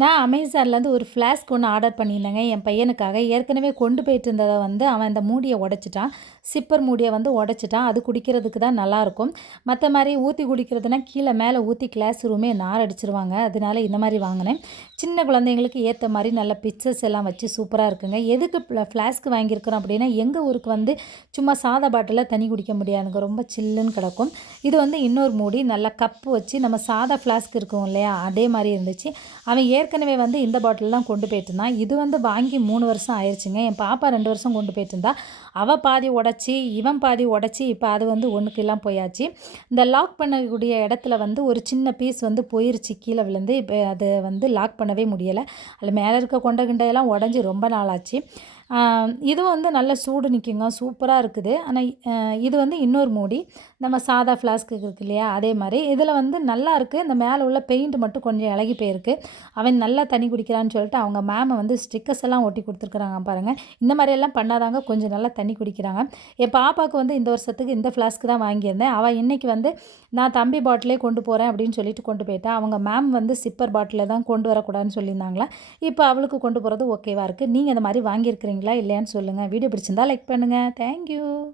நான் அமேசான்லேருந்து ஒரு ஃப்ளாஸ்க் ஒன்று ஆர்டர் பண்ணியிருந்தேங்க என் பையனுக்காக. ஏற்கனவே கொண்டு போயிட்டு இருந்தத அவன் இந்த மூடிய உடைச்சுட்டான். சிப்பர் மூடிய உடைச்சுட்டான். அது குடிக்கிறதுக்கு தான் நல்லாயிருக்கும். மத்த மாரி ஊத்தி குடிக்கிறதுனா கீழ மேல ஊத்தி கிளாஸ் ரூமே நார் அடிச்சுருவாங்க. அதனால இந்த மாரி வாங்கினேன். சின்ன குழந்தைங்களுக்கு ஏத்த மாரி நல்ல பிக்சர்ஸ் எல்லாம் வச்சு சூப்பரா இருக்குங்க. எதுக்கு ஃப்ளாஸ்க் வாங்கியிருக்கிறோம் அப்படின்னா, எங்க ஊருக்கு சும்மா சாதா பாட்டில்ல தண்ணி குடிக்க முடியாதுங்க. ரொம்ப சில்லுன்னு கிடக்கும். இது இன்னொரு மூடி நல்ல கப்பு வச்சு நம்ம சாதா ஃப்ளாஸ்க் இருக்கும் இல்லையா? அதே மாரி இருந்துச்சு. அவன் ஏற்கனவே இந்த பாட்டில் தான் கொண்டு போயிட்டுருந்தான். இது வாங்கி 3 வருஷம் ஆயிருச்சுங்க. என் பாப்பா 2 வருஷம் கொண்டு போயிட்டுருந்தா. அவ பாதி உடைச்சி, இவன் பாதி உடைச்சி, இப்போ அது ஒண்ணுக்கு எல்லாம் போயாச்சு. இந்த லாக் பண்ணக்கூடிய இடத்துல ஒரு சின்ன பீஸ் போயிருச்சு கீழ விழுந்து. இப்ப அது லாக் பண்ணவே முடியல. அதில மேல இருக்க கொண்ட கிண்டையெல்லாம் உடைஞ்சு ரொம்ப நாளாச்சு. இது நல்ல சூடு நிக்குங்க. சூப்பரா இருக்குது. ஆனா இது இன்னொரு மூடி. நம்ம சாதா ஃப்ளாஸ்க் இருக்கு இல்லையா? அதே மாரி. இதில நல்லாருக்கு. இந்த மேல உள்ள பெயிண்ட் மட்டும் கொஞ்சம் இளகி போயிருக்கு. அவன் நல்லா தண்ணி குடிக்கிறான்னு சொல்லிட்டு அவங்க மேம் ஸ்டிக்கர்ஸ் எல்லாம் ஒட்டி குடுத்துருக்காங்க பாருங்க. இந்த மாரியெல்லாம் பண்ணாதாங்க கொஞ்சம் நல்லா தண்ணி குடிக்கிறாங்க. என் பாப்பாவுக்கு இந்த வருஷத்துக்கு இந்த ஃப்ளாஸ்க் தான் வாங்கியிருந்தேன். அவள் இன்னைக்கு நான் தம்பி பாட்டிலே கொண்டு போறேன் அப்படின்னு சொல்லிட்டு கொண்டு போயிட்டா. அவங்க மேம் சிப்பர் பாட்டில தான் கொண்டு வரக்கூடாதுன்னு சொல்லியிருந்தாங்களா. இப்போ அவளுக்கு கொண்டு போறது ஓகேவா இருக்கு. நீங்க இந்த மாரி வாங்கியிருக்கிறீங்களா இல்லையான்னு சொல்லுங்க. வீடியோ பிடிச்சிருந்தா லைக் பண்ணுங்க. Thank you.